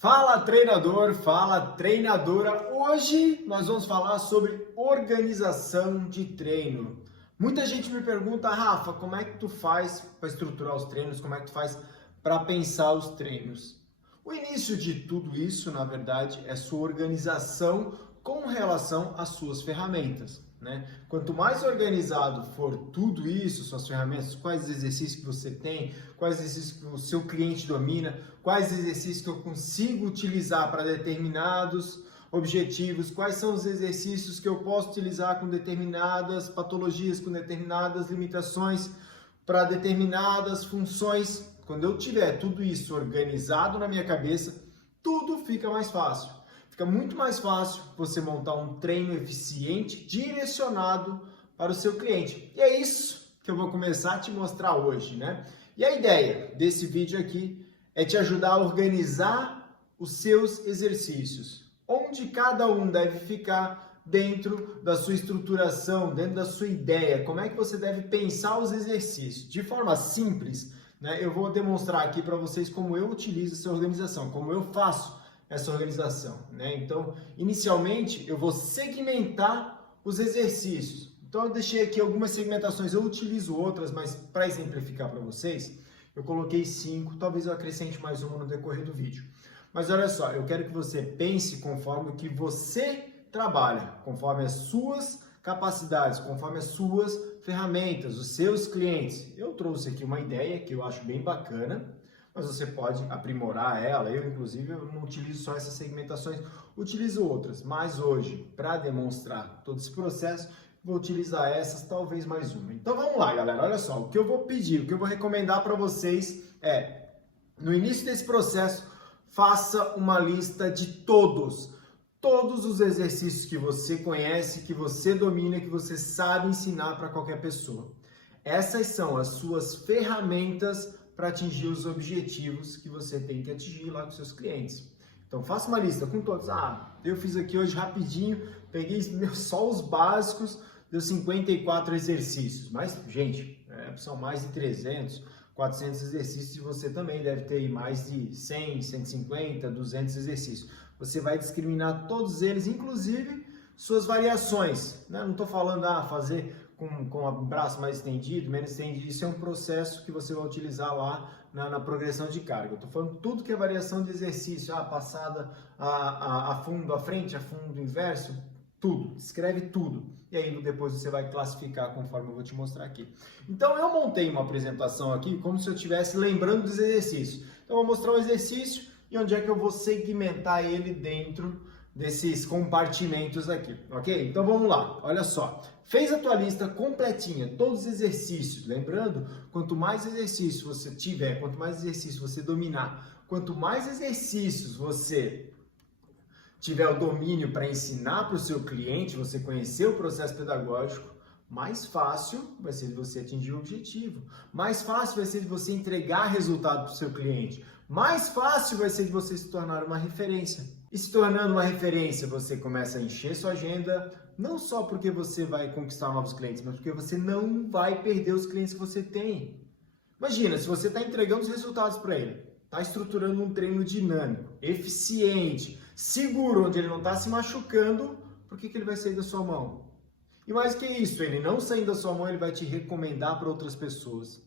Fala treinador, fala treinadora. Hoje nós vamos falar sobre organização de treino. Muita gente me pergunta, Rafa, como é que tu faz para estruturar os treinos? Como é que tu faz para pensar os treinos? O início de tudo isso, na verdade, é sua organização com relação às suas ferramentas, né? Quanto mais organizado for tudo isso, suas ferramentas, quais exercícios que você tem, quais exercícios que o seu cliente domina, quais exercícios que eu consigo utilizar para determinados objetivos, quais são os exercícios que eu posso utilizar com determinadas patologias, com determinadas limitações, para determinadas funções. Quando eu tiver tudo isso organizado na minha cabeça, tudo fica mais fácil. Fica muito mais fácil você montar um treino eficiente, direcionado para o seu cliente. E é isso que eu vou começar a te mostrar hoje, né? E a ideia desse vídeo aqui é te ajudar a organizar os seus exercícios, onde cada um deve ficar dentro da sua estruturação, dentro da sua ideia, como é que você deve pensar os exercícios. De forma simples, né, eu vou demonstrar aqui para vocês como eu utilizo essa organização, como eu faço essa organização, né? Então, inicialmente, eu vou segmentar os exercícios. Então, eu deixei aqui algumas segmentações, eu utilizo outras, mas para exemplificar para vocês, eu coloquei 5, talvez eu acrescente mais uma no decorrer do vídeo. Mas olha só, eu quero que você pense conforme o que você trabalha, conforme as suas capacidades, conforme as suas ferramentas, os seus clientes. Eu trouxe aqui uma ideia que eu acho bem bacana, mas você pode aprimorar ela. Eu, inclusive, eu não utilizo só essas segmentações, utilizo outras. Mas hoje, para demonstrar todo esse processo, vou utilizar essas, talvez mais uma. Então vamos lá, galera. Olha só, o que eu vou pedir, o que eu vou recomendar para vocês é, no início desse processo, faça uma lista de todos os exercícios que você conhece, que você domina, que você sabe ensinar para qualquer pessoa. Essas são as suas ferramentas para atingir os objetivos que você tem que atingir lá com seus clientes. Então faça uma lista com todos. Eu fiz aqui hoje rapidinho, peguei só os básicos, deu 54 exercícios. Mas, gente, são mais de 300, 400 exercícios e você também deve ter mais de 100, 150, 200 exercícios. Você vai discriminar todos eles, inclusive suas variações, né? Não estou falando fazer com o braço mais estendido, menos estendido. Isso é um processo que você vai utilizar lá na progressão de carga. Eu estou falando tudo que é variação de exercício, passada, a fundo, a frente, a fundo, inverso, tudo. Escreve tudo. E aí depois você vai classificar conforme eu vou te mostrar aqui. Então eu montei uma apresentação aqui como se eu estivesse lembrando dos exercícios. Então eu vou mostrar o exercício e onde é que eu vou segmentar ele dentro desses compartimentos aqui, ok? Então vamos lá, olha só. Fez a tua lista completinha, todos os exercícios. Lembrando, quanto mais exercícios você tiver, quanto mais exercícios você dominar, quanto mais exercícios você tiver o domínio para ensinar para o seu cliente, você conhecer o processo pedagógico, mais fácil vai ser de você atingir o objetivo. Mais fácil vai ser de você entregar resultado para o seu cliente. Mais fácil vai ser de você se tornar uma referência. E se tornando uma referência, você começa a encher sua agenda, não só porque você vai conquistar novos clientes, mas porque você não vai perder os clientes que você tem. Imagina, se você está entregando os resultados para ele, está estruturando um treino dinâmico, eficiente, seguro, onde ele não está se machucando, por que ele vai sair da sua mão? E mais que isso, ele não saindo da sua mão, ele vai te recomendar para outras pessoas.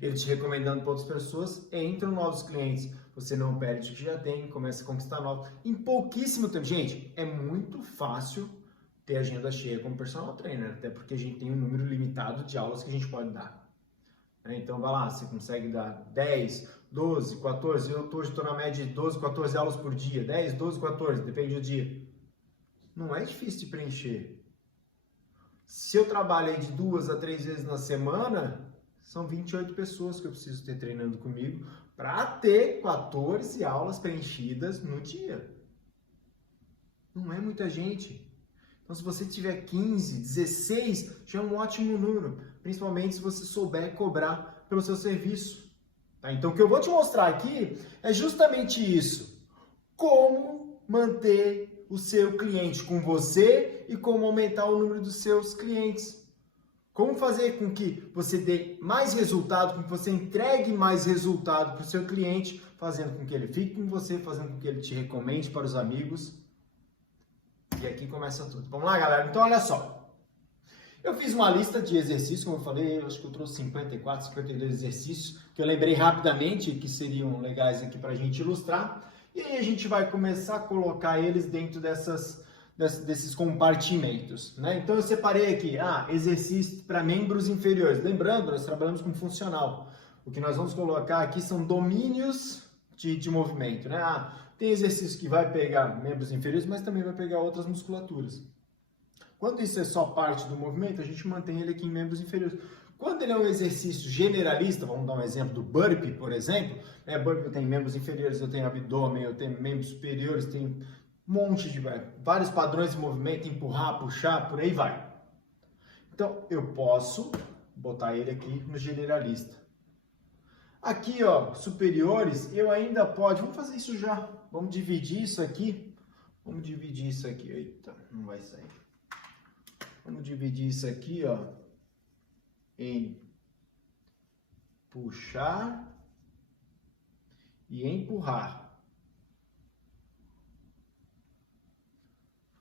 Ele te recomendando para outras pessoas, entram novos clientes. Você não perde o que já tem, começa a conquistar novos. Em pouquíssimo tempo. Gente, é muito fácil ter agenda cheia como personal trainer, até porque a gente tem um número limitado de aulas que a gente pode dar. Então, vai lá, você consegue dar 10, 12, 14. Eu hoje estou na média de 12, 14 aulas por dia. 10, 12, 14, depende do dia. Não é difícil de preencher. Se eu trabalho aí de 2 a 3 vezes na semana, são 28 pessoas que eu preciso ter treinando comigo para ter 14 aulas preenchidas no dia. Não é muita gente. Então, se você tiver 15, 16, já é um ótimo número, principalmente se você souber cobrar pelo seu serviço. Tá? Então, o que eu vou te mostrar aqui é justamente isso. Como manter o seu cliente com você e como aumentar o número dos seus clientes. Como fazer com que você dê mais resultado, com que você entregue mais resultado para o seu cliente, fazendo com que ele fique com você, fazendo com que ele te recomende para os amigos. E aqui começa tudo. Vamos lá, galera? Então, olha só. Eu fiz uma lista de exercícios, como eu falei, eu acho que eu trouxe 54, 52 exercícios, que eu lembrei rapidamente que seriam legais aqui para a gente ilustrar. E aí a gente vai começar a colocar eles dentro desses compartimentos, né? Então eu separei aqui, exercício para membros inferiores. Lembrando, nós trabalhamos com funcional. O que nós vamos colocar aqui são domínios de movimento, né? Tem exercício que vai pegar membros inferiores, mas também vai pegar outras musculaturas. Quando isso é só parte do movimento, a gente mantém ele aqui em membros inferiores. Quando ele é um exercício generalista, vamos dar um exemplo do burpee, por exemplo, burpee eu tenho membros inferiores, eu tenho abdômen, eu tenho membros superiores, tenho um monte de vários padrões de movimento, empurrar, puxar, por aí vai. Então, eu posso botar ele aqui no generalista. Aqui, ó, superiores, eu ainda vamos fazer isso já. Vamos dividir isso aqui. Eita, não vai sair. Vamos dividir isso aqui, ó, em puxar e empurrar.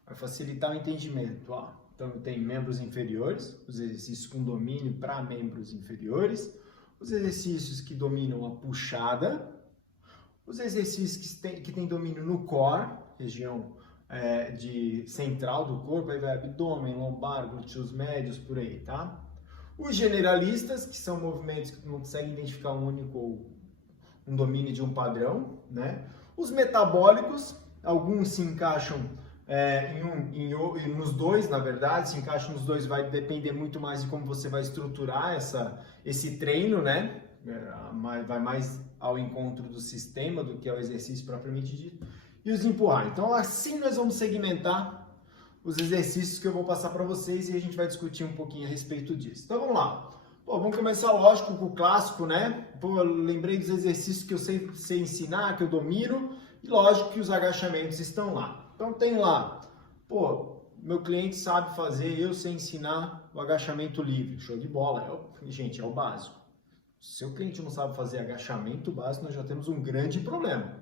Vai facilitar o entendimento, ó. Então, eu tenho membros inferiores, os exercícios com domínio para membros inferiores, os exercícios que dominam a puxada, os exercícios que tem domínio no core, região de central do corpo, aí vai abdômen, lombar, glúteos médios, por aí, tá? Os generalistas, que são movimentos que não conseguem identificar um único ou um domínio de um padrão, né? Os metabólicos, alguns se encaixam nos dois, na verdade, se encaixam nos dois, vai depender muito mais de como você vai estruturar esse treino, né? Vai mais ao encontro do sistema do que ao exercício propriamente dito. E os empurrar. Então, assim nós vamos segmentar os exercícios que eu vou passar para vocês e a gente vai discutir um pouquinho a respeito disso. Então, vamos lá. Vamos começar, lógico, com o clássico, né? Eu lembrei dos exercícios que eu sempre sei ensinar, que eu domino, e lógico que os agachamentos estão lá. Então, tem lá, meu cliente sabe fazer, eu sei ensinar o agachamento livre. Show de bola. Gente, é o básico. Se seu cliente não sabe fazer agachamento básico, nós já temos um grande problema.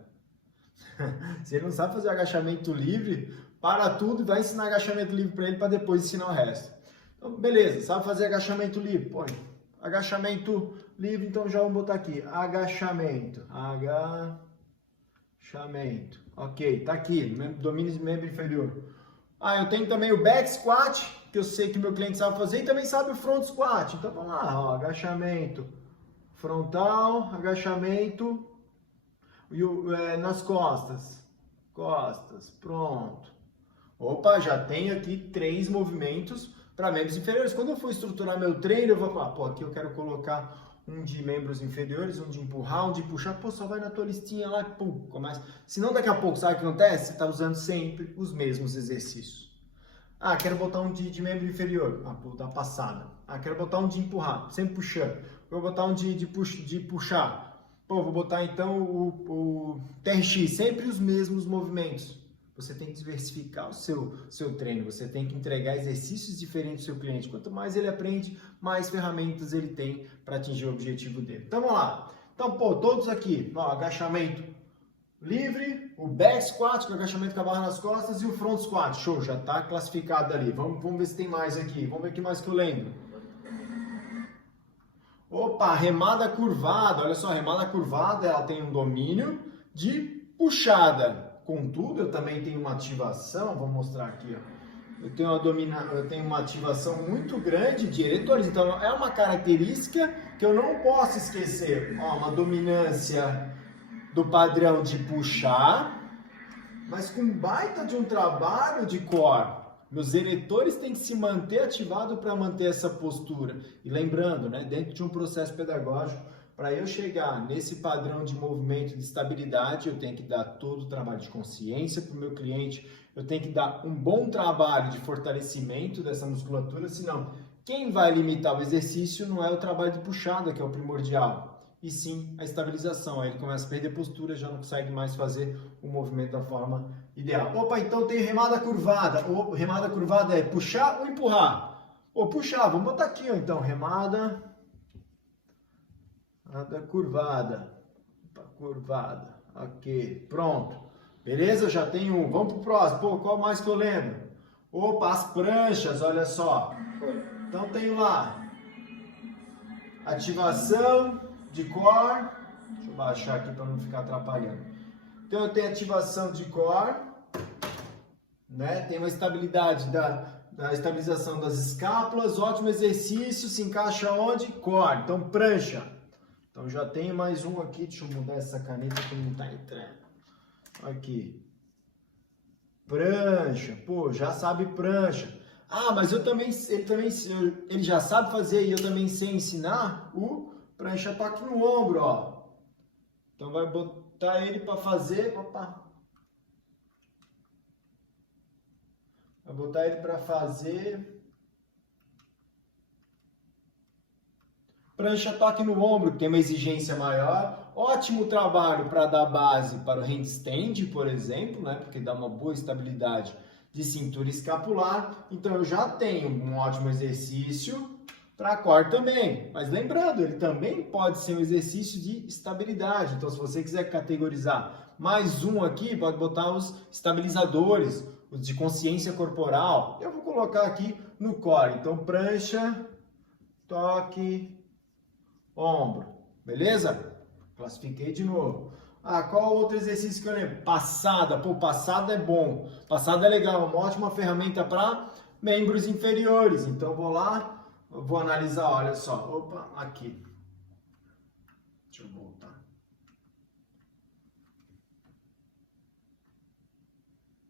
Se ele não sabe fazer agachamento livre, para tudo e vai ensinar agachamento livre para ele para depois ensinar o resto. Então, beleza, sabe fazer agachamento livre? Põe agachamento livre, então já vamos botar aqui, agachamento. Ok, tá aqui, domínio de membro inferior. Eu tenho também o back squat, que eu sei que meu cliente sabe fazer, e também sabe o front squat. Então vamos lá, ó, agachamento frontal, agachamento nas costas, pronto. Opa, já tenho aqui 3 movimentos para membros inferiores. Quando eu for estruturar meu treino, eu vou falar, aqui eu quero colocar um de membros inferiores, um de empurrar, um de puxar, só vai na tua listinha lá, começa. Senão daqui a pouco, sabe o que acontece? Você está usando sempre os mesmos exercícios. Quero botar um de membro inferior, dá passada. Quero botar um de empurrar, sempre puxando. Vou botar um de puxar. Vou botar então o TRX, sempre os mesmos movimentos. Você tem que diversificar o seu treino, você tem que entregar exercícios diferentes ao seu cliente. Quanto mais ele aprende, mais ferramentas ele tem para atingir o objetivo dele. Então vamos lá. Então, todos aqui, agachamento livre, o back squat, que é o agachamento com a barra nas costas, e o front squat. Show, já está classificado ali. Vamos ver se tem mais aqui. Vamos ver o que mais que eu lembro. Opa, remada curvada. Olha só, remada curvada, ela tem um domínio de puxada. Contudo, eu também tenho uma ativação, vou mostrar aqui, ó. Eu tenho uma ativação muito grande de eretores, então é uma característica que eu não posso esquecer. Uma dominância do padrão de puxar, mas com baita de um trabalho de core. Meus eretores têm que se manter ativados para manter essa postura. E lembrando, né, dentro de um processo pedagógico, para eu chegar nesse padrão de movimento de estabilidade, eu tenho que dar todo o trabalho de consciência para o meu cliente, eu tenho que dar um bom trabalho de fortalecimento dessa musculatura, senão quem vai limitar o exercício não é o trabalho de puxada, que é o primordial, e sim a estabilização. Aí ele começa a perder postura, já não consegue mais fazer o movimento da forma ideal. Opa, então tem remada curvada. Remada curvada é puxar ou empurrar? Puxar, vamos botar aqui, ó, então, remada curvada. curvada. Aqui, pronto. Beleza? Já tem um. Vamos pro próximo. Pô, qual mais que eu lembro? Opa, as pranchas, olha só. Então tenho lá ativação de core. Deixa eu baixar aqui para não ficar atrapalhando. Então eu tenho ativação de core, né? Tem uma estabilidade da estabilização das escápulas, ótimo exercício, se encaixa onde? Core. Então prancha. Então já tem mais um aqui, deixa eu mudar essa caneta que não está entrando. Aqui. Prancha, pô, já sabe prancha. Ah, mas ele já sabe fazer e eu também sei ensinar o prancha toque no ombro, ó. Então vai botar ele para fazer, papá. Vai botar ele para fazer prancha toque no ombro, que tem uma exigência maior. Ótimo trabalho para dar base para o handstand, por exemplo, né? Porque dá uma boa estabilidade de cintura escapular. Então eu já tenho um ótimo exercício para core também. Mas lembrando, ele também pode ser um exercício de estabilidade. Então se você quiser categorizar mais um aqui, pode botar os estabilizadores, os de consciência corporal. Eu vou colocar aqui no core. Então prancha, toque, ombro. Beleza? Classifiquei de novo. Ah, qual outro exercício que eu lembro? Passada. Pô, passada é bom. Passada é legal. Uma ótima ferramenta para membros inferiores. Então, vou lá, vou analisar. Olha só. Opa, aqui. Deixa eu voltar.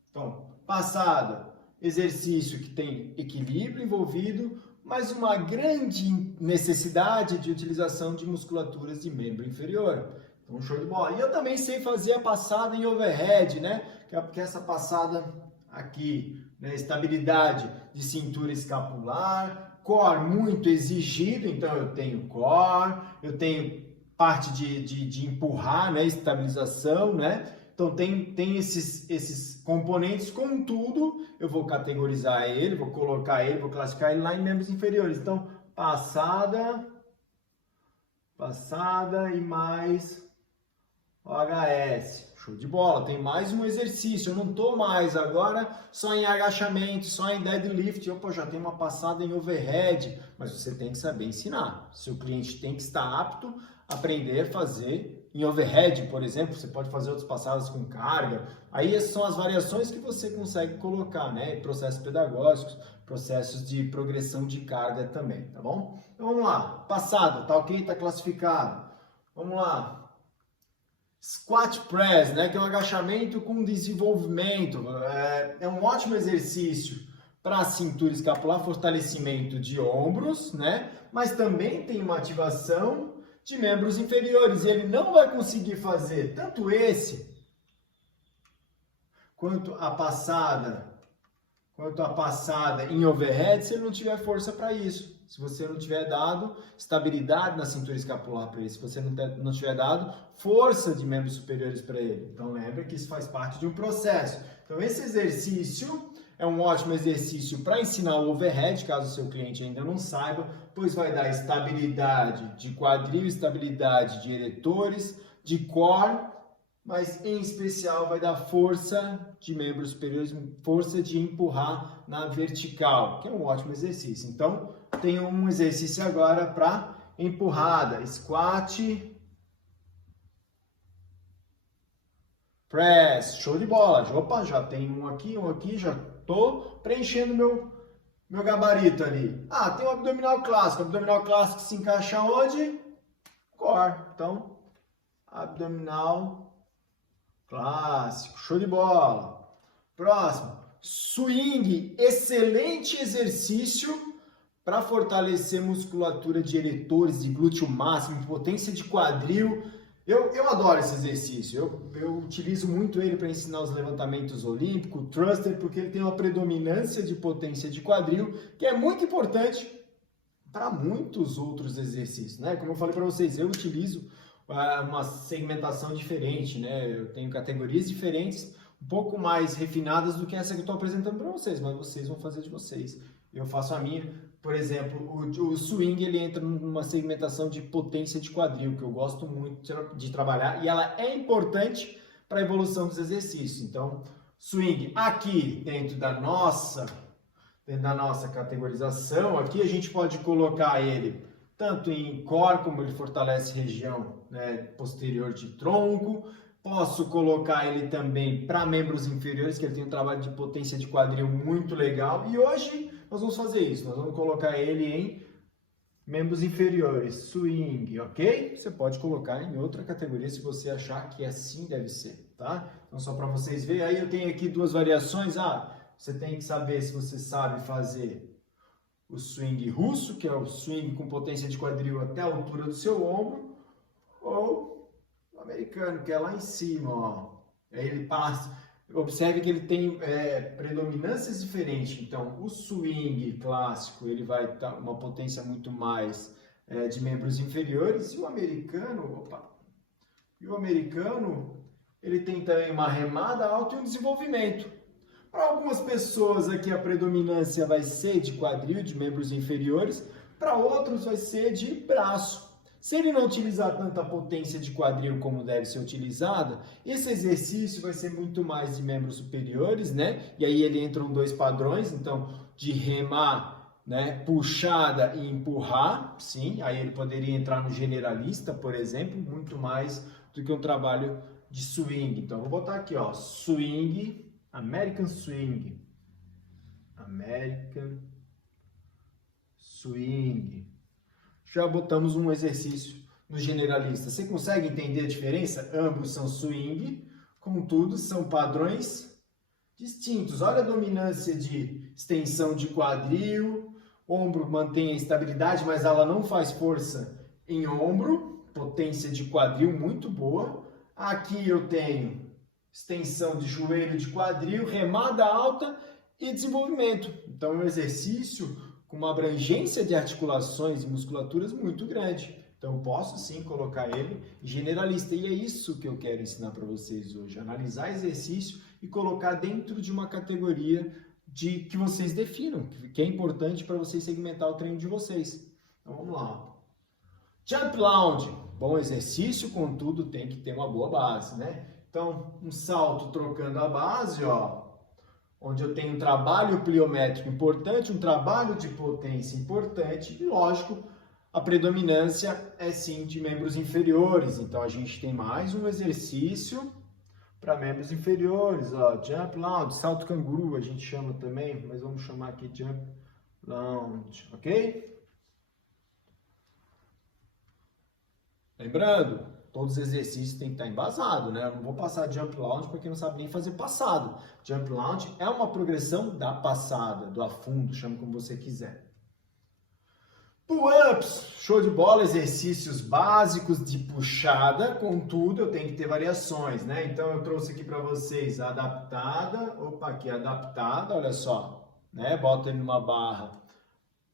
Então, passada. Exercício que tem equilíbrio envolvido, mas uma grande necessidade de utilização de musculaturas de membro inferior. Então, show de bola. E eu também sei fazer a passada em overhead, né? Que é essa passada aqui, né? Estabilidade de cintura escapular, core muito exigido, então eu tenho core, eu tenho parte de empurrar, né? Estabilização, né? Então tem esses componentes, contudo, eu vou categorizar ele, vou colocar ele, vou classificar ele lá em membros inferiores. Então, passada e mais OHS. Show de bola, tem mais um exercício. Eu não estou mais agora só em agachamento, só em deadlift. Eu já tenho uma passada em overhead, mas você tem que saber ensinar. Seu cliente tem que estar apto a aprender a fazer em overhead, por exemplo. Você pode fazer outras passadas com carga. Aí essas são as variações que você consegue colocar, né? Processos pedagógicos, processos de progressão de carga também, tá bom? Então vamos lá. Passada, tá ok? Tá classificado. Vamos lá. Squat press, né? Que é um agachamento com desenvolvimento. É um ótimo exercício para a cintura escapular, fortalecimento de ombros, né? Mas também tem uma ativação de membros inferiores. Ele não vai conseguir fazer tanto esse quanto a passada em overhead se ele não tiver força para isso. Se você não tiver dado estabilidade na cintura escapular para ele, se você não tiver dado força de membros superiores para ele. Então lembra que isso faz parte de um processo. Então esse exercício é um ótimo exercício para ensinar o overhead, caso o seu cliente ainda não saiba, pois vai dar estabilidade de quadril, estabilidade de eretores, de core, mas em especial vai dar força de membros superiores, força de empurrar na vertical, que é um ótimo exercício. Então, tem um exercício agora para empurrada, squat, press, show de bola. Opa, já tem um aqui, já estou preenchendo meu gabarito ali. Ah, tem o abdominal clássico. O abdominal clássico se encaixa onde? Core. Então, abdominal clássico, show de bola. Próximo, swing, excelente exercício para fortalecer musculatura de eretores, de glúteo máximo, potência de quadril. Eu adoro esse exercício, eu utilizo muito ele para ensinar os levantamentos olímpicos, thruster, porque ele tem uma predominância de potência de quadril, que é muito importante para muitos outros exercícios, né? Como eu falei para vocês, eu utilizo uma segmentação diferente, né? Eu tenho categorias diferentes, um pouco mais refinadas do que essa que eu estou apresentando para vocês, mas vocês vão fazer de vocês. eu faço a minha. Por exemplo, o swing ele entra numa segmentação de potência de quadril, que eu gosto muito de trabalhar, e ela é importante para a evolução dos exercícios. Então, swing aqui dentro da nossa categorização, aqui a gente pode colocar ele tanto em core, como ele fortalece região, né, posterior de tronco. Posso colocar ele também para membros inferiores, que ele tem um trabalho de potência de quadril muito legal. E hoje nós vamos fazer isso, nós vamos colocar ele em membros inferiores, swing, ok? Você pode colocar em outra categoria se você achar que assim deve ser, tá? Então só para vocês verem, aí eu tenho aqui duas variações. Você tem que saber se você sabe fazer o swing russo, que é o swing com potência de quadril até a altura do seu ombro, ou o americano, que é lá em cima, ó. Aí ele passa. Observe que ele tem predominâncias diferentes. Então, o swing clássico, ele vai estar uma potência muito mais de membros inferiores, e o americano, ele tem também uma remada alta e um desenvolvimento. Para algumas pessoas aqui a predominância vai ser de quadril, de membros inferiores, para outros vai ser de braço. Se ele não utilizar tanta potência de quadril como deve ser utilizada, esse exercício vai ser muito mais de membros superiores, né? E aí ele entram dois padrões, então de remar, né, puxada e empurrar, sim, aí ele poderia entrar no generalista, por exemplo, muito mais do que um trabalho de swing. Então, vou botar aqui, ó, swing, American Swing. American Swing. Já botamos um exercício no generalista. Você consegue entender a diferença? Ambos são swing, contudo, são padrões distintos. Olha a dominância de extensão de quadril, ombro mantém a estabilidade, mas ela não faz força em ombro, potência de quadril muito boa. Aqui eu tenho extensão de joelho, de quadril, remada alta e desenvolvimento. Então, é um exercício com uma abrangência de articulações e musculaturas muito grande. Então, eu posso sim colocar ele generalista. E é isso que eu quero ensinar para vocês hoje. Analisar exercício e colocar dentro de uma categoria que vocês definam, que é importante para vocês segmentar o treino de vocês. Então, vamos lá. Jump Lounge. Bom exercício, contudo, tem que ter uma boa base, né? Então, um salto trocando a base, ó, onde eu tenho um trabalho pliométrico importante, um trabalho de potência importante e, lógico, a predominância é sim de membros inferiores. Então, a gente tem mais um exercício para membros inferiores, ó, Jump Lounge, salto canguru, a gente chama também, mas vamos chamar aqui Jump Lounge, ok? Lembrando, todos os exercícios têm que estar embasados, né? Eu não vou passar Jump Lounge para quem não sabe nem fazer passado. Jump Lounge é uma progressão da passada, do afundo, chama como você quiser. Pull-ups, show de bola, exercícios básicos de puxada, contudo eu tenho que ter variações, né? Então eu trouxe aqui para vocês a adaptada, aqui a adaptada, olha só, né? Bota ele numa barra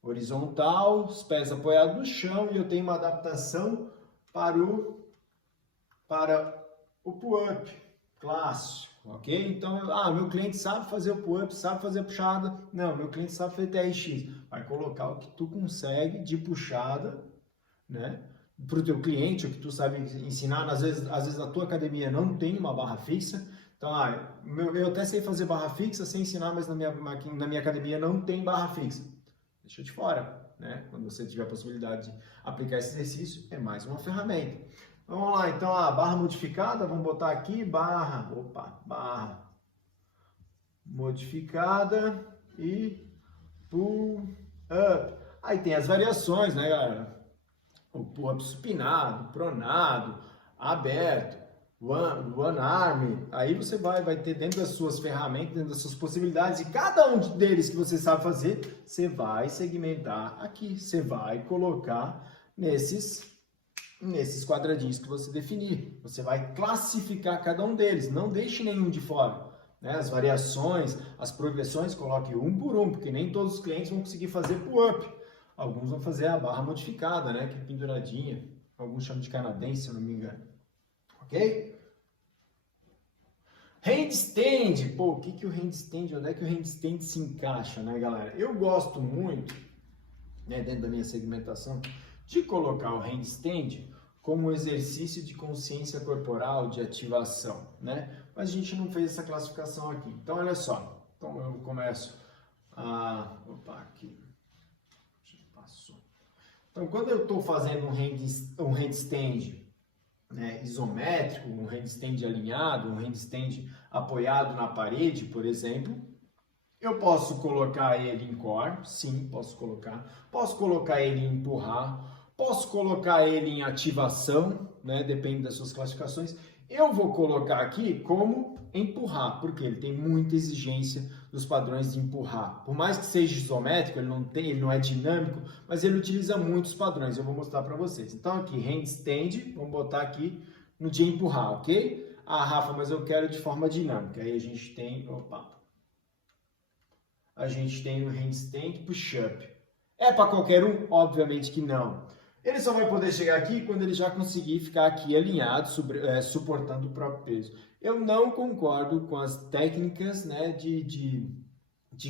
horizontal, os pés apoiados no chão e eu tenho uma adaptação para o pull-up clássico, ok? Então, meu cliente sabe fazer o pull-up, sabe fazer a puxada. Não, meu cliente sabe fazer TRX. Vai colocar o que tu consegue de puxada, né? Para o teu cliente, o que tu sabe ensinar. Às vezes a tua academia não tem uma barra fixa. Então, eu até sei fazer barra fixa, sei ensinar, mas na minha academia não tem barra fixa. Deixa de fora. Né? Quando você tiver a possibilidade de aplicar esse exercício, é mais uma ferramenta. Vamos lá, então, a barra modificada, vamos botar aqui, barra modificada e pull up. Aí tem as variações, né, galera? O pull up supinado, pronado, aberto, one arm. Aí você vai ter dentro das suas ferramentas, dentro das suas possibilidades, e cada um deles que você sabe fazer, você vai segmentar aqui. Você vai colocar nesses quadradinhos que você definir. Você vai classificar cada um deles. Não deixe nenhum de fora. Né? As variações, as progressões, coloque um por um, porque nem todos os clientes vão conseguir fazer pull-up. Alguns vão fazer a barra modificada, né? Que é penduradinha. Alguns chamam de canadense, se eu não me engano. Ok? Handstand, pô, o que que o handstand, onde é que o handstand se encaixa, né, galera? Eu gosto muito, né, dentro da minha segmentação, de colocar o handstand como um exercício de consciência corporal, de ativação, né? Mas a gente não fez essa classificação aqui. Então, olha só. Então, eu começo a... Opa, aqui. Passou. Então, quando eu estou fazendo um handstand, né, isométrico, um handstand alinhado, um handstand apoiado na parede, por exemplo, eu posso colocar ele em core, sim, posso colocar ele em empurrar, posso colocar ele em ativação, né, depende das suas classificações. Eu vou colocar aqui como empurrar, porque ele tem muita exigência dos padrões de empurrar. Por mais que seja isométrico, ele não é dinâmico, mas ele utiliza muitos padrões. Eu vou mostrar para vocês. Então aqui, handstand, vamos botar aqui no de empurrar, ok? Ah, Rafa, mas eu quero de forma dinâmica. Aí a gente tem, a gente tem o handstand push-up. É para qualquer um? Obviamente que não. Ele só vai poder chegar aqui quando ele já conseguir ficar aqui alinhado, suportando o próprio peso. Eu não concordo com as técnicas, né, de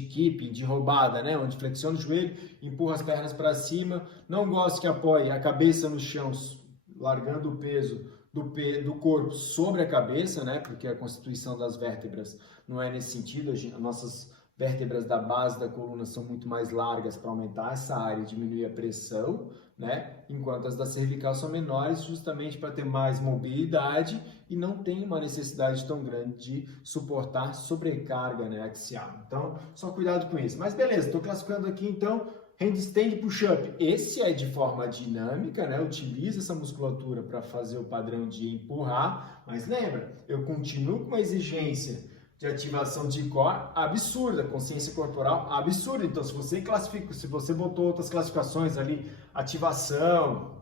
keeping, de roubada, né, onde flexiona o joelho, empurra as pernas para cima. Não gosto que apoie a cabeça no chão, largando o peso do corpo sobre a cabeça, né, porque a constituição das vértebras não é nesse sentido. As nossas vértebras da base da coluna são muito mais largas para aumentar essa área e diminuir a pressão, né? Enquanto as da cervical são menores, justamente para ter mais mobilidade e não tem uma necessidade tão grande de suportar sobrecarga, né, axial. Então, só cuidado com isso. Mas beleza, estou classificando aqui então handstand push-up. Esse é de forma dinâmica, né? Utiliza essa musculatura para fazer o padrão de empurrar, mas lembra, eu continuo com a exigência de ativação de core absurda, consciência corporal absurda. Então, se você botou outras classificações ali, ativação,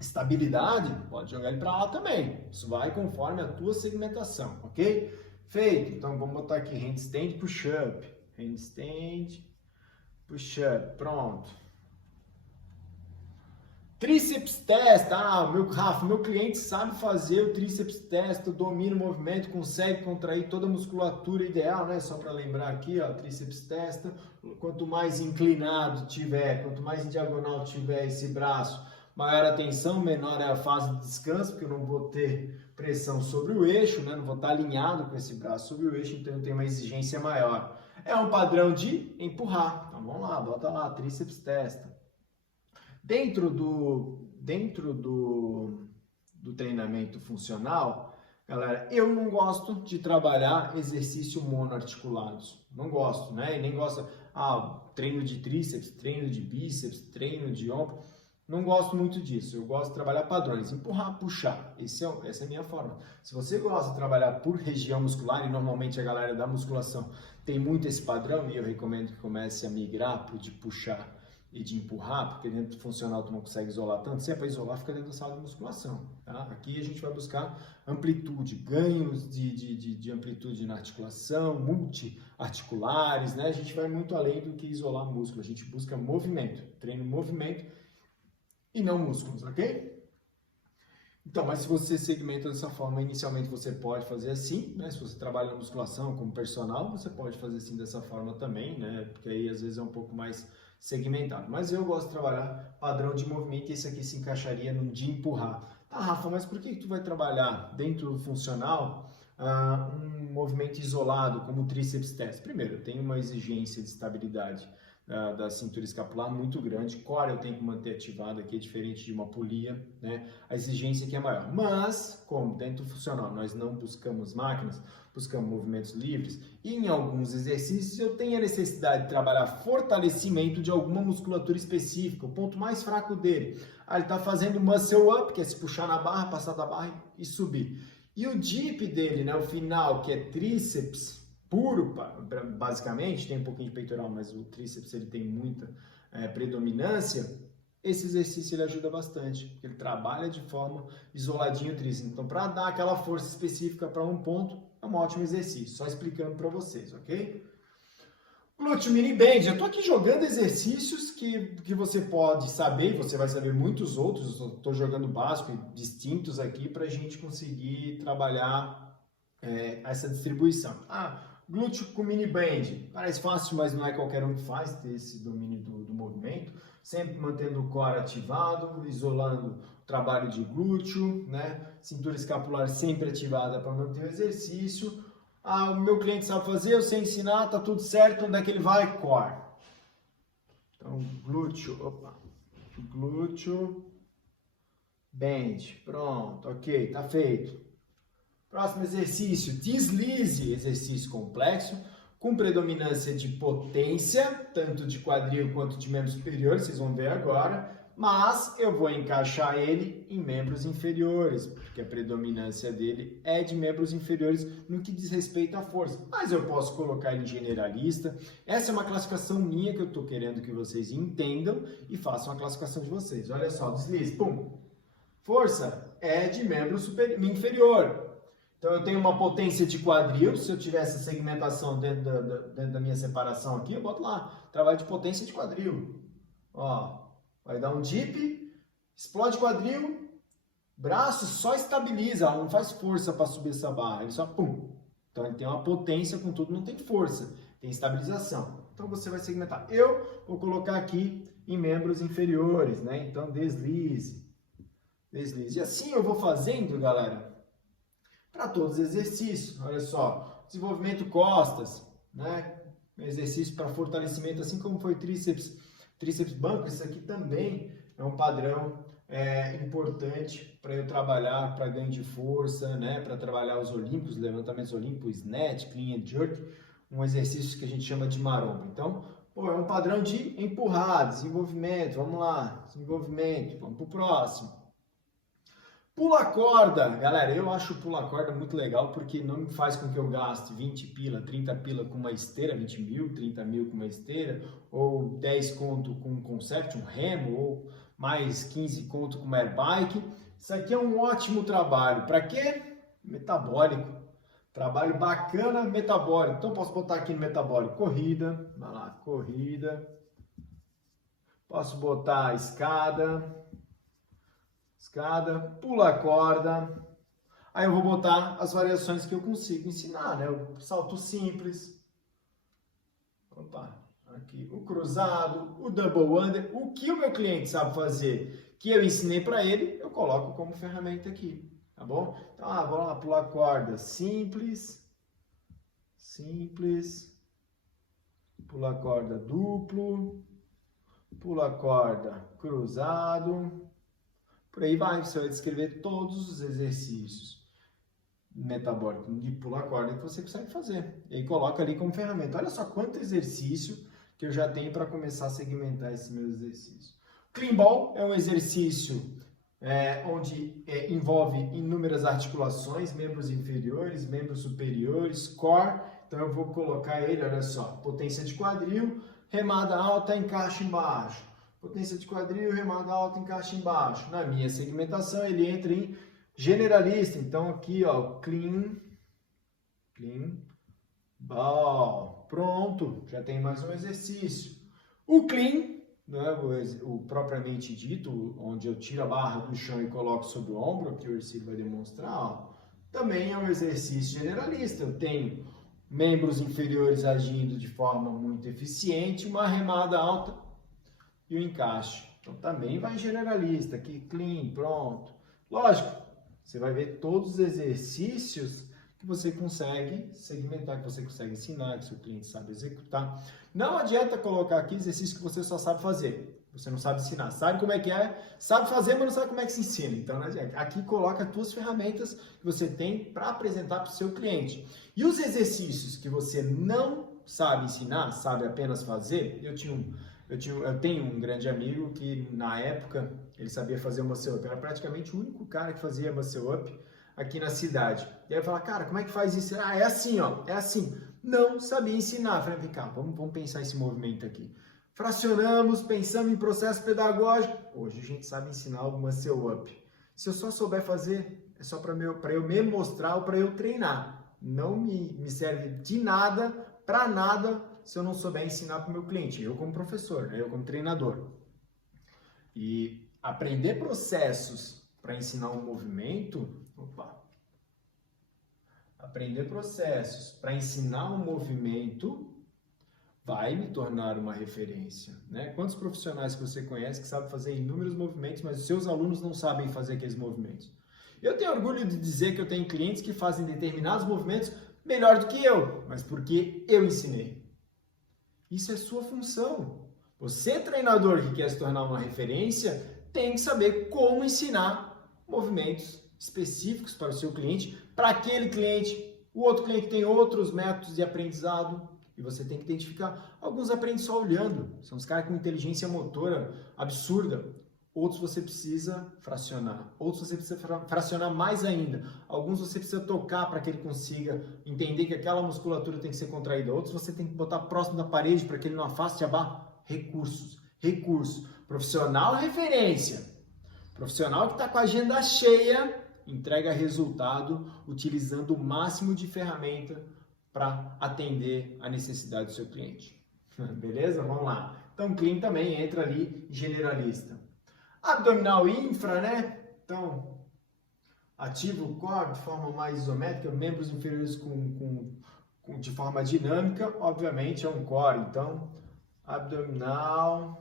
estabilidade, pode jogar ele para lá também. Isso vai conforme a tua segmentação, ok? Feito. Então, vamos botar aqui handstand push-up. Handstand push-up. Pronto. Tríceps test, Rafa, meu cliente sabe fazer o tríceps test, domina o movimento, consegue contrair toda a musculatura ideal, né? Só para lembrar aqui, ó, tríceps test, quanto mais inclinado tiver, quanto mais em diagonal tiver esse braço, maior a tensão, menor é a fase de descanso, porque eu não vou ter pressão sobre o eixo, né? Não vou estar alinhado com esse braço sobre o eixo, então eu tenho uma exigência maior. É um padrão de empurrar, então vamos lá, bota lá, tríceps test. Dentro do treinamento funcional, galera, eu não gosto de trabalhar exercício monoarticulados. Não gosto, né? E nem gosto, treino de tríceps, treino de bíceps, treino de ombro. Não gosto muito disso. Eu gosto de trabalhar padrões, empurrar, puxar. Essa é a minha forma. Se você gosta de trabalhar por região muscular, e normalmente a galera da musculação tem muito esse padrão, e eu recomendo que comece a migrar para o de puxar e de empurrar, porque dentro do funcional tu não consegue isolar tanto. Se é para isolar, fica dentro da sala de musculação, tá? Aqui a gente vai buscar amplitude, ganhos de amplitude na articulação, multiarticulares, né? A gente vai muito além do que isolar músculo, a gente busca movimento, treino movimento e não músculos, ok? Então, mas se você segmenta dessa forma, inicialmente você pode fazer assim, né? Se você trabalha na musculação como personal, você pode fazer assim dessa forma também, né? Porque aí às vezes é um pouco mais segmentado. Mas eu gosto de trabalhar padrão de movimento e esse aqui se encaixaria no de empurrar. Tá, Rafa, mas por que tu vai trabalhar dentro do funcional um movimento isolado como o tríceps test? Primeiro, tem uma exigência de estabilidade da cintura escapular muito grande. Core eu tenho que manter ativado aqui, diferente de uma polia, né? A exigência aqui é maior. Mas, como dentro do funcional nós não buscamos máquinas, buscamos movimentos livres, e em alguns exercícios eu tenho a necessidade de trabalhar fortalecimento de alguma musculatura específica, o ponto mais fraco dele. Ele está fazendo muscle up, que é se puxar na barra, passar da barra e subir. E o dip dele, né, o final, que é tríceps puro, basicamente, tem um pouquinho de peitoral, mas o tríceps ele tem muita predominância. Esse exercício ele ajuda bastante, porque ele trabalha de forma isoladinho o tríceps. Então, para dar aquela força específica para um ponto, é um ótimo exercício. Só explicando para vocês, ok? Glúteo mini band. Eu estou aqui jogando exercícios que você pode saber, e você vai saber muitos outros. Estou jogando básico e distintos aqui para a gente conseguir trabalhar essa distribuição. Glúteo com mini band. Parece fácil, mas não é qualquer um que faz, ter esse domínio do movimento. Sempre mantendo o core ativado, isolando o trabalho de glúteo, né? Cintura escapular sempre ativada para manter o exercício. O meu cliente sabe fazer, eu sei ensinar, tá tudo certo. Onde é que ele vai? Core. Então, glúteo, band. Pronto, ok, tá feito. Próximo exercício, deslize, exercício complexo, com predominância de potência, tanto de quadril quanto de membros superiores, vocês vão ver agora, mas eu vou encaixar ele em membros inferiores, porque a predominância dele é de membros inferiores no que diz respeito à força. Mas eu posso colocar ele em generalista. Essa é uma classificação minha que eu estou querendo que vocês entendam e façam a classificação de vocês. Olha só, deslize, pum. Força é de membro inferior. Então, eu tenho uma potência de quadril, se eu tivesse essa segmentação dentro da minha separação aqui, eu boto lá, trabalho de potência de quadril. Ó, vai dar um dip, explode quadril, braço só estabiliza, não faz força para subir essa barra, ele só pum. Então, ele tem uma potência, contudo, não tem força, tem estabilização. Então, você vai segmentar. Eu vou colocar aqui em membros inferiores, né? Então, deslize, deslize. E assim eu vou fazendo, galera, para todos os exercícios. Olha só, desenvolvimento costas, né? Exercício para fortalecimento, assim como foi tríceps banco, isso aqui também é um padrão importante para eu trabalhar para ganho de força, né? Para trabalhar os olímpicos, levantamentos olímpicos, snatch, clean and jerk, um exercício que a gente chama de maromba. Então, é um padrão de empurrar, desenvolvimento, vamos lá, desenvolvimento, vamos para o próximo. Pula corda, galera, eu acho o pula corda muito legal porque não faz com que eu gaste 20 pila, 30 pila com uma esteira, 20 mil, 30 mil com uma esteira, ou 10 conto com um concept, um remo, ou mais 15 conto com uma airbike. Isso aqui é um ótimo trabalho. Para quê? Metabólico. Trabalho bacana, metabólico. Então posso botar aqui no metabólico corrida, vai lá, corrida. Posso botar escada, pula corda. Aí eu vou botar as variações que eu consigo ensinar, né? O salto simples. Opa, aqui o cruzado, o double under. O que o meu cliente sabe fazer, que eu ensinei para ele, eu coloco como ferramenta aqui, tá bom? Então, vamos lá, pular corda simples, pula corda duplo, pula corda cruzado. Por aí vai, você vai descrever todos os exercícios metabólicos de pular corda que você consegue fazer. E aí coloca ali como ferramenta. Olha só quanto exercício que eu já tenho para começar a segmentar esse meu exercício. Clean ball é um exercício onde envolve inúmeras articulações, membros inferiores, membros superiores, core. Então eu vou colocar ele, olha só, potência de quadril, remada alta, encaixe embaixo. Potência de quadril, remada alta, encaixa embaixo. Na minha segmentação, ele entra em generalista. Então, aqui, ó, clean ball. Pronto, já tem mais um exercício. O clean, né, o propriamente dito, onde eu tiro a barra do chão e coloco sobre o ombro, que o Ercílio vai demonstrar, ó, também é um exercício generalista. Eu tenho membros inferiores agindo de forma muito eficiente, uma remada alta e o encaixe. Então também vai generalista, aqui clean, pronto. Lógico, você vai ver todos os exercícios que você consegue segmentar, que você consegue ensinar, que seu cliente sabe executar. Não adianta colocar aqui exercício que você só sabe fazer. Você não sabe ensinar. Sabe como é que é, sabe fazer, mas não sabe como é que se ensina. Então não adianta. Aqui coloca as tuas ferramentas que você tem para apresentar para o seu cliente. E os exercícios que você não sabe ensinar, sabe apenas fazer, eu tenho um grande amigo que, na época, ele sabia fazer muscle up. Era praticamente o único cara que fazia muscle up aqui na cidade. E aí eu falava, cara, como é que faz isso? É assim, ó, é assim. Não sabia ensinar. Eu falei, vem cá, vamos pensar esse movimento aqui. Fracionamos, pensamos em processo pedagógico. Hoje a gente sabe ensinar o muscle up. Se eu só souber fazer, é só para eu me mostrar ou para eu treinar. Não me serve de nada, para nada, se eu não souber ensinar para o meu cliente, eu como professor, né? Eu como treinador. E aprender processos para ensinar um movimento, aprender processos para ensinar um movimento vai me tornar uma referência, né? Quantos profissionais que você conhece que sabem fazer inúmeros movimentos, mas os seus alunos não sabem fazer aqueles movimentos? Eu tenho orgulho de dizer que eu tenho clientes que fazem determinados movimentos melhor do que eu, mas porque eu ensinei. Isso é sua função. Você, treinador que quer se tornar uma referência, tem que saber como ensinar movimentos específicos para o seu cliente, para aquele cliente. O outro cliente tem outros métodos de aprendizado e você tem que identificar. Alguns aprendem só olhando, são os caras com inteligência motora absurda. Outros você precisa fracionar, outros você precisa fracionar mais ainda. Alguns você precisa tocar para que ele consiga entender que aquela musculatura tem que ser contraída. Outros você tem que botar próximo da parede para que ele não afaste a barra. Recursos. Profissional referência. Profissional que está com a agenda cheia, entrega resultado utilizando o máximo de ferramenta para atender a necessidade do seu cliente. Beleza? Vamos lá. Então, o cliente também entra ali generalista. Abdominal infra, né? Então, ativa o core de forma mais isométrica, membros inferiores de forma dinâmica, obviamente é um core. Então, abdominal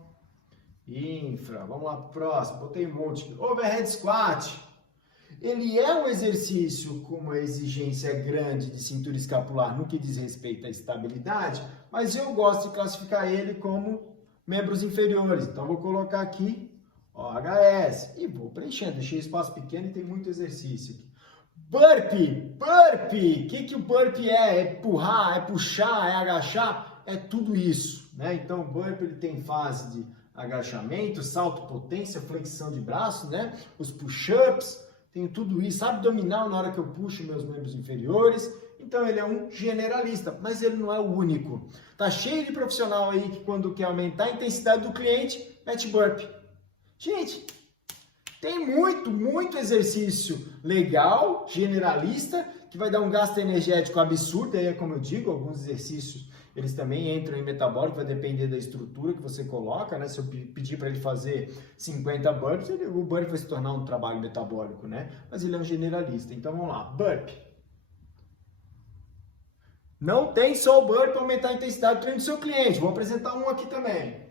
infra. Vamos lá, próximo. Botei um monte. Overhead squat. Ele é um exercício com uma exigência grande de cintura escapular no que diz respeito à estabilidade, mas eu gosto de classificar ele como membros inferiores. Então, vou colocar aqui OHS e vou preenchendo. Deixei espaço pequeno e tem muito exercício aqui. Burpee. O que o burpee é? É empurrar, é puxar, é agachar? É tudo isso, né? Então, o burpee ele tem fase de agachamento, salto, potência, flexão de braço, né? Os push-ups, tem tudo isso. Abdominal na hora que eu puxo meus membros inferiores. Então, ele é um generalista, mas ele não é o único. Tá cheio de profissional aí que quando quer aumentar a intensidade do cliente, mete burpee. Gente, tem muito exercício legal, generalista, que vai dar um gasto energético absurdo. Aí é como eu digo, alguns exercícios eles também entram em metabólico, vai depender da estrutura que você coloca, né? Se eu pedir para ele fazer 50 burpees, o burpee vai se tornar um trabalho metabólico, né? Mas ele é um generalista. Então vamos lá, burpee. Não tem só o burpee para aumentar a intensidade do treino do seu cliente. Vou apresentar um aqui também.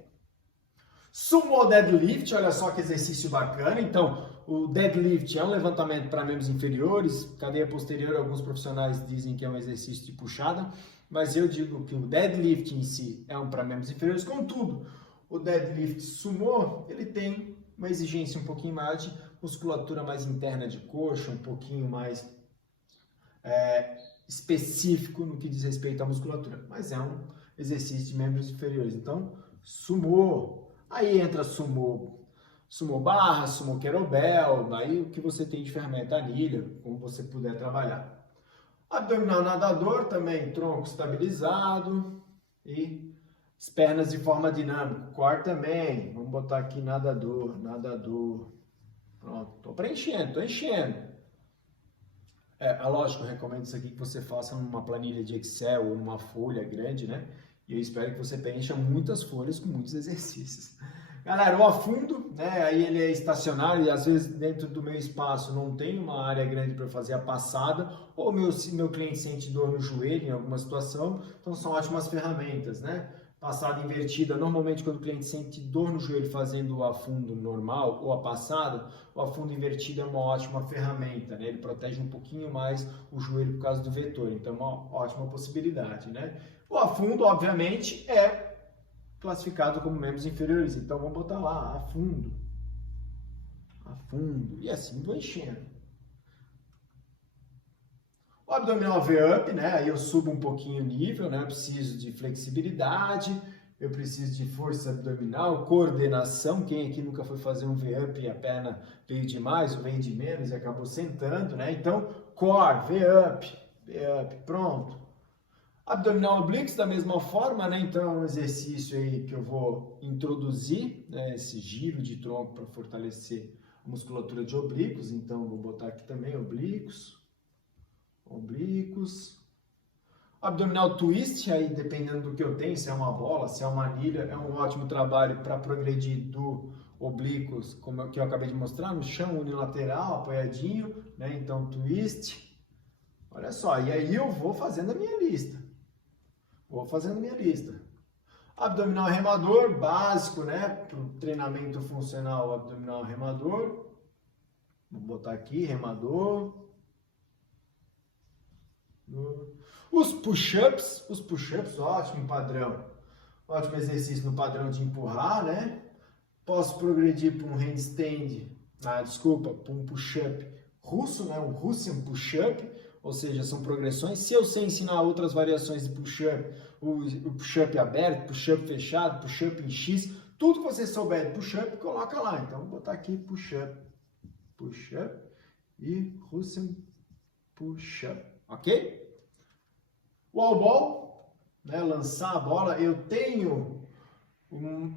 Sumo deadlift, olha só que exercício bacana. Então, o deadlift é um levantamento para membros inferiores, cadeia posterior, alguns profissionais dizem que é um exercício de puxada, mas eu digo que o deadlift em si é um para membros inferiores. Contudo, o deadlift sumo, ele tem uma exigência um pouquinho mais de musculatura mais interna de coxa, um pouquinho mais específico no que diz respeito à musculatura, mas é um exercício de membros inferiores. Então, sumo. Aí entra sumo barra, sumo kettlebell, aí o que você tem de ferramenta, anilha, como você puder trabalhar. Abdominal nadador também, tronco estabilizado e as pernas de forma dinâmica. Core também, vamos botar aqui nadador. Pronto, tô preenchendo, tô enchendo. Lógico, eu recomendo isso aqui que você faça numa planilha de Excel ou numa folha grande, né? E eu espero que você preencha muitas folhas com muitos exercícios. Galera, o afundo, né? Aí ele é estacionário e às vezes dentro do meu espaço não tem uma área grande para fazer a passada, ou meu cliente sente dor no joelho em alguma situação, então são ótimas ferramentas, né? Passada invertida, normalmente quando o cliente sente dor no joelho fazendo o afundo normal ou a passada, o afundo invertido é uma ótima ferramenta, né? Ele protege um pouquinho mais o joelho por causa do vetor, então é uma ótima possibilidade, né? O afundo, obviamente, é classificado como membros inferiores, então vamos botar lá, afundo, e assim vou enchendo. O abdominal V-up, né? Aí eu subo um pouquinho o nível, né? Eu preciso de flexibilidade, eu preciso de força abdominal, coordenação. Quem aqui nunca foi fazer um V-up e a perna veio de mais ou veio de menos e acabou sentando, né? Então, core, V-up, pronto. Abdominal obliques da mesma forma, né? Então é um exercício aí que eu vou introduzir, né? Esse giro de tronco para fortalecer a musculatura de oblíquos. Então vou botar aqui também oblíquos. Abdominal twist, aí dependendo do que eu tenho, se é uma bola, se é uma anilha, é um ótimo trabalho para progredir do oblíquos, como que eu acabei de mostrar, no chão unilateral, apoiadinho, né? Então twist. Olha só, e aí eu vou fazendo a minha lista. Vou fazendo a minha lista. Abdominal remador, básico, né? Para o treinamento funcional, abdominal remador. Vou botar aqui, remador. Os push-ups, ótimo padrão. Ótimo exercício no padrão de empurrar, né? Posso progredir para um handstand, para um push-up russo, né? Um Russian push-up, ou seja, são progressões. Se eu sei ensinar outras variações de push-up, o push-up aberto, push-up fechado, push-up em X, tudo que você souber de push-up, coloca lá. Então, vou botar aqui push-up e Russian push-up, ok? Wall ball, né? Lançar a bola. Eu tenho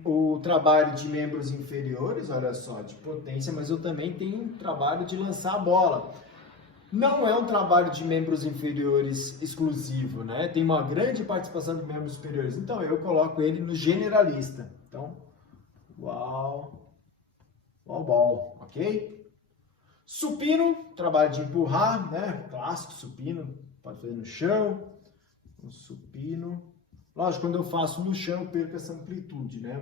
o trabalho de membros inferiores, olha só, de potência, mas eu também tenho um trabalho de lançar a bola. Não é um trabalho de membros inferiores exclusivo, né? Tem uma grande participação de membros superiores. Então, eu coloco ele no generalista. Então, wall ball, ok? Supino, trabalho de empurrar, né? Clássico, supino, pode fazer no chão. Um supino. Lógico, quando eu faço no chão, eu perco essa amplitude, né?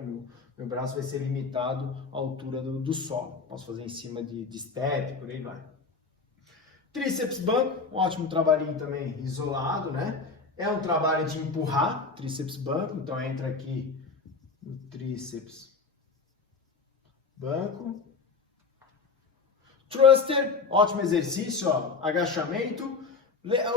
Meu braço vai ser limitado à altura do solo. Posso fazer em cima de step, por aí vai. Tríceps banco, um ótimo trabalhinho também isolado, né? É um trabalho de empurrar, tríceps banco, então entra aqui no tríceps banco. Thruster, ótimo exercício, ó, agachamento.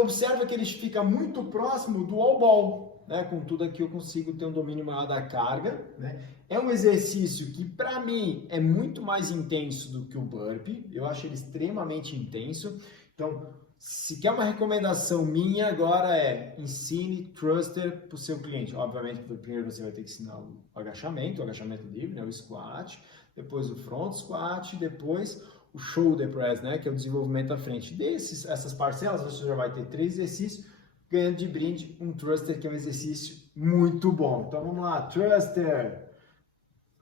Observa que ele fica muito próximo do wall ball, né? Com tudo aqui eu consigo ter um domínio maior da carga, né? É um exercício que para mim é muito mais intenso do que o burpee, eu acho ele extremamente intenso. Então, se quer uma recomendação minha agora ensine thruster para o seu cliente. Obviamente, primeiro você vai ter que ensinar o agachamento livre, né? O squat, depois o front squat, depois o shoulder press, né, que é o desenvolvimento à frente. Essas parcelas, você já vai ter 3 exercícios, ganhando de brinde um thruster, que é um exercício muito bom. Então, vamos lá, thruster.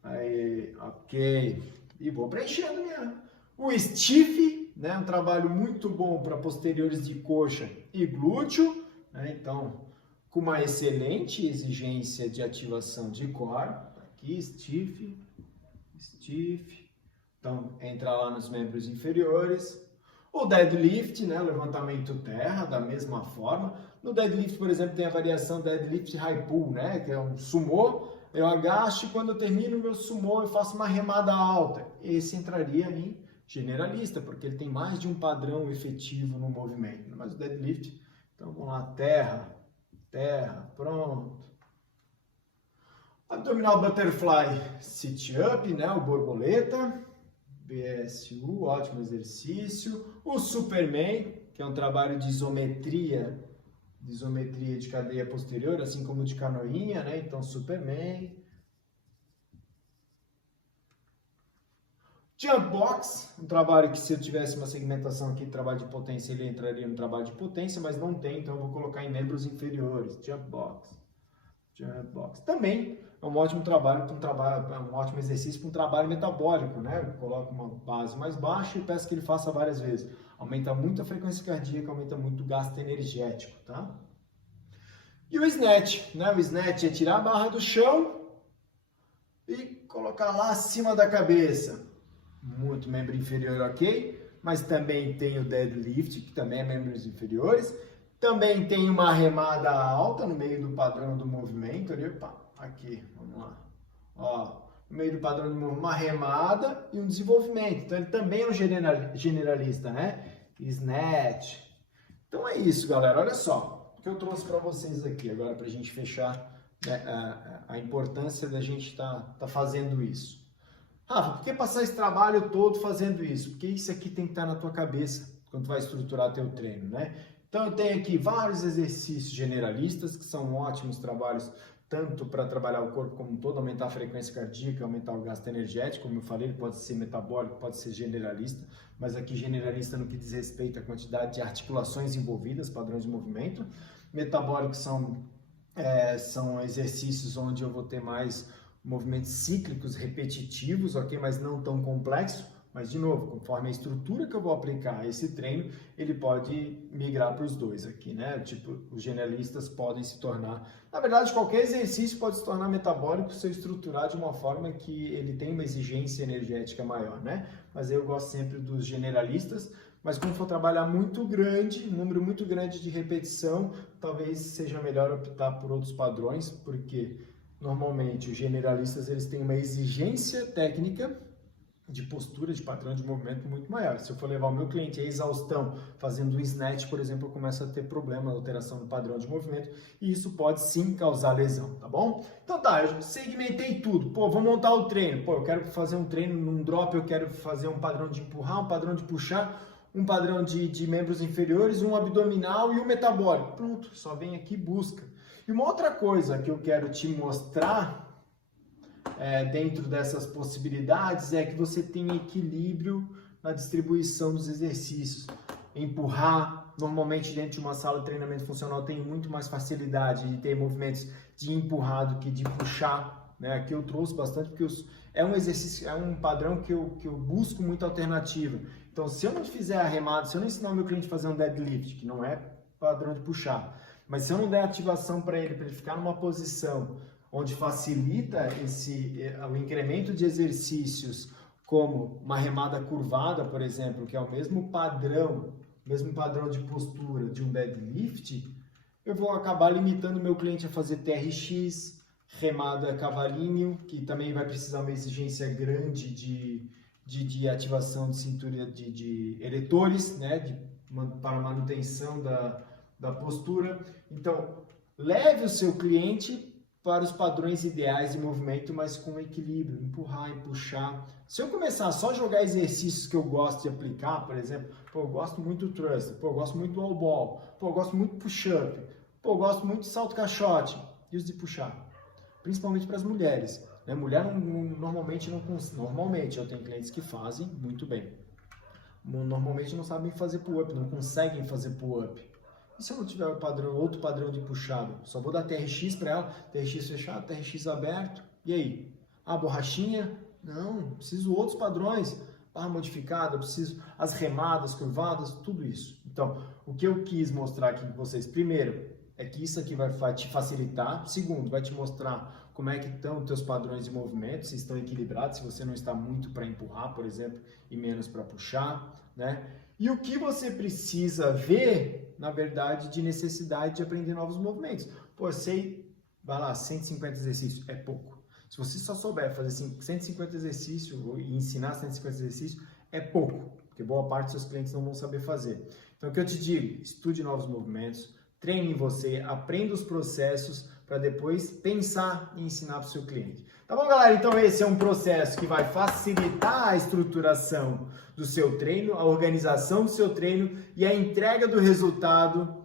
Aí, ok. E vou preenchendo mesmo. O stiff, né, um trabalho muito bom para posteriores de coxa e glúteo, né, então, com uma excelente exigência de ativação de core. Aqui, stiff. Então, entra lá nos membros inferiores. O deadlift, né, levantamento terra, da mesma forma. No deadlift, por exemplo, tem a variação deadlift high pull, né, que é um sumô. Eu agacho e quando eu termino o meu sumô, eu faço uma remada alta. Esse entraria em generalista, porque ele tem mais de um padrão efetivo no movimento. Mas o deadlift, então vamos lá, terra, pronto. Abdominal butterfly sit-up, né, o borboleta. BSU, ótimo exercício. O Superman, que é um trabalho de isometria de cadeia posterior, assim como de canoinha, né? Então, Superman. Jump box, um trabalho que se eu tivesse uma segmentação aqui de trabalho de potência, ele entraria no trabalho de potência, mas não tem, então eu vou colocar em membros inferiores. Jump box. Também é um ótimo trabalho, um ótimo exercício para um trabalho metabólico, né? Eu coloco uma base mais baixa e peço que ele faça várias vezes. Aumenta muito a frequência cardíaca, aumenta muito o gasto energético, tá? E o snatch, né? O snatch é tirar a barra do chão e colocar lá acima da cabeça. Muito membro inferior, ok? Mas também tem o deadlift, que também é membros inferiores. Também tem uma remada alta no meio do padrão do movimento. Ali, opa, aqui, vamos lá. Ó, no meio do padrão do movimento, uma remada e um desenvolvimento. Então, ele também é um generalista, né? Snatch. Então, é isso, galera. Olha só o que eu trouxe para vocês aqui agora, para a gente fechar, né, a importância da gente tá fazendo isso. Rafa, por que passar esse trabalho todo fazendo isso? Porque isso aqui tem que estar na tua cabeça quando tu vai estruturar teu treino, né? Então, eu tenho aqui vários exercícios generalistas, que são ótimos trabalhos, tanto para trabalhar o corpo como um todo, aumentar a frequência cardíaca, aumentar o gasto energético, como eu falei, ele pode ser metabólico, pode ser generalista, mas aqui generalista no que diz respeito à quantidade de articulações envolvidas, padrões de movimento. Metabólicos são exercícios onde eu vou ter mais movimentos cíclicos, repetitivos, ok? Mas não tão complexos. Mas, de novo, conforme a estrutura que eu vou aplicar a esse treino, ele pode migrar para os dois aqui, né? Tipo, os generalistas podem se tornar... Na verdade, qualquer exercício pode se tornar metabólico se eu estruturar de uma forma que ele tem uma exigência energética maior, né? Mas eu gosto sempre dos generalistas. Mas quando for trabalhar muito grande, um número muito grande de repetição, talvez seja melhor optar por outros padrões, porque normalmente os generalistas eles têm uma exigência técnica de postura, de padrão de movimento muito maior. Se eu for levar o meu cliente à exaustão fazendo um snatch, por exemplo, eu começo a ter problema na alteração do padrão de movimento e isso pode sim causar lesão, tá bom? Então tá, eu segmentei tudo. Pô, vou montar o treino. Pô, eu quero fazer um treino num drop, eu quero fazer um padrão de empurrar, um padrão de puxar, um padrão de membros inferiores, um abdominal e um metabólico. Pronto, só vem aqui e busca. E uma outra coisa que eu quero te mostrar dentro dessas possibilidades é que você tem equilíbrio na distribuição dos exercícios. Empurrar, normalmente dentro de uma sala de treinamento funcional tem muito mais facilidade de ter movimentos de empurrar do que de puxar, né? Aqui eu trouxe bastante porque é um exercício, é um padrão que eu busco muita alternativa. Então, se eu não fizer a remada, se eu não ensinar o meu cliente a fazer um deadlift, que não é padrão de puxar, mas se eu não der ativação para ele ficar numa posição onde facilita o incremento de exercícios, como uma remada curvada, por exemplo, que é o mesmo padrão de postura de um deadlift, eu vou acabar limitando o meu cliente a fazer TRX, remada cavalinho, que também vai precisar uma exigência grande de ativação de cintura de eretores, né, para manutenção da postura. Então, leve o seu cliente para os padrões ideais de movimento, mas com equilíbrio, empurrar e puxar. Se eu começar só a jogar exercícios que eu gosto de aplicar, por exemplo, eu gosto muito do thrust, eu gosto muito do all ball, eu gosto muito do push-up, eu gosto muito de salto caixote, e os de puxar, principalmente para as mulheres. Né? Mulher normalmente não consegue, normalmente eu tenho clientes que fazem muito bem, normalmente não sabem fazer pull-up, não conseguem fazer pull-up. E se eu não tiver outro padrão de puxada? Só vou dar TRX para ela, TRX fechado, TRX aberto, e aí? Ah, borrachinha? Não, preciso outros padrões, barra modificada, preciso as remadas, curvadas, tudo isso. Então, o que eu quis mostrar aqui com vocês, primeiro, é que isso aqui vai te facilitar. Segundo, vai te mostrar como é que estão os teus padrões de movimento, se estão equilibrados, se você não está muito para empurrar, por exemplo, e menos para puxar, né? E o que você precisa ver, na verdade, de necessidade de aprender novos movimentos. Pô, eu sei, vai lá, 150 exercícios, é pouco. Se você só souber fazer 150 exercícios e ensinar 150 exercícios, é pouco, porque boa parte dos seus clientes não vão saber fazer. Então, o que eu te digo, estude novos movimentos, treine em você, aprenda os processos para depois pensar e ensinar para o seu cliente. Tá bom, galera? Então esse é um processo que vai facilitar a estruturação do seu treino, a organização do seu treino e a entrega do resultado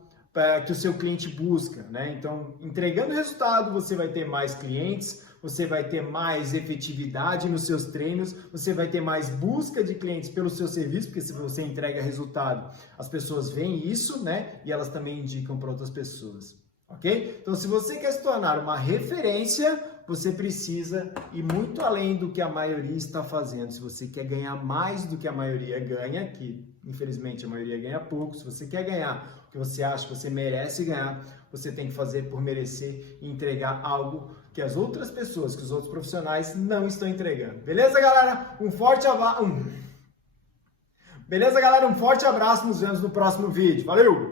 que o seu cliente busca, né? Então, entregando o resultado, você vai ter mais clientes, você vai ter mais efetividade nos seus treinos, você vai ter mais busca de clientes pelo seu serviço, porque se você entrega resultado, as pessoas veem isso, né? E elas também indicam para outras pessoas, ok? Então, se você quer se tornar uma referência, você precisa ir muito além do que a maioria está fazendo. Se você quer ganhar mais do que a maioria ganha, que infelizmente a maioria ganha pouco, se você quer ganhar o que você acha que você merece ganhar, você tem que fazer por merecer e entregar algo que as outras pessoas, que os outros profissionais não estão entregando. Beleza, galera? Um forte abraço. Beleza, galera? Um forte abraço. Nos vemos no próximo vídeo. Valeu!